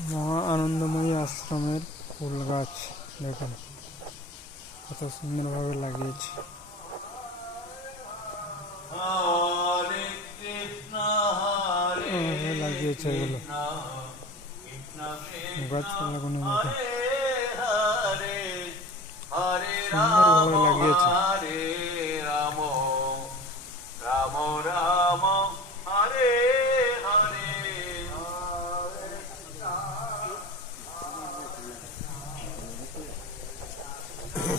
মহা আনন্দময়ী আশ্রমের ফুল গাছ দেখেন। কত সুন্দরভাবে লাগিয়েছে। লাগিয়েছে এগুলো। দেখেন হরে হরে সুন্দরভাবে লাগিয়েছে।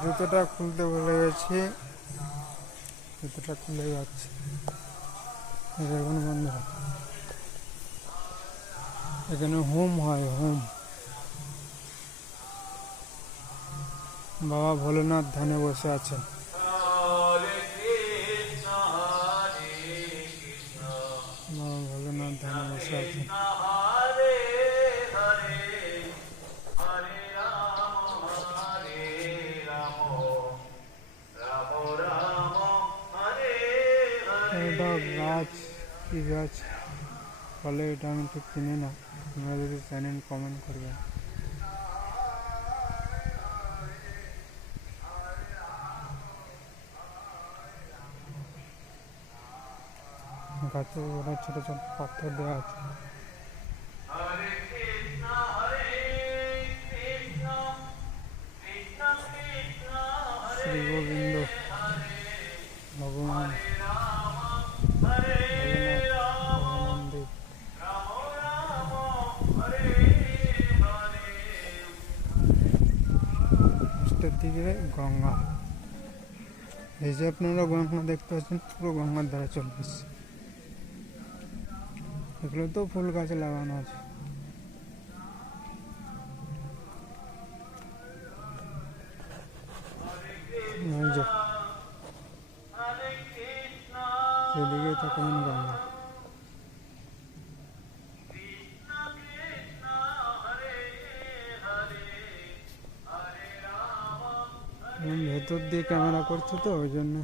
জুতোটা খুলতে ভুলে গেছি। জুতোটা খুলে যাচ্ছে। দেখুন বন্ধুরা এখানে হোম হয়, হোম। বাবা ভোলেনাথ ধ্যানে বসে আছেন। বাবা ভোলেনাথ ধ্যানে বসে আছেন। এটা গাছ, কি গাছ? ফলে এটা আমি ঠিক চিনি না। তোমরা যদি জানেন কমেন্ট করবেন। গাছে ওরা ছোট ছোট পাথর দেওয়া আছে। শ্রী গোবিন্দ ভগবান লাস্টের দিকে গঙ্গা এই যে আপনারা গঙ্গা দেখতে পাচ্ছেন পুরো গঙ্গার ধারে চলে এসছে এগুলো তো ফুল গাছ লাগানো আছে এই যে হরে কৃষ্ণ এদিকে তাকাবেন গঙ্গা ভেতর দিয়ে ক্যামেরা করছে তো ওই জন্য।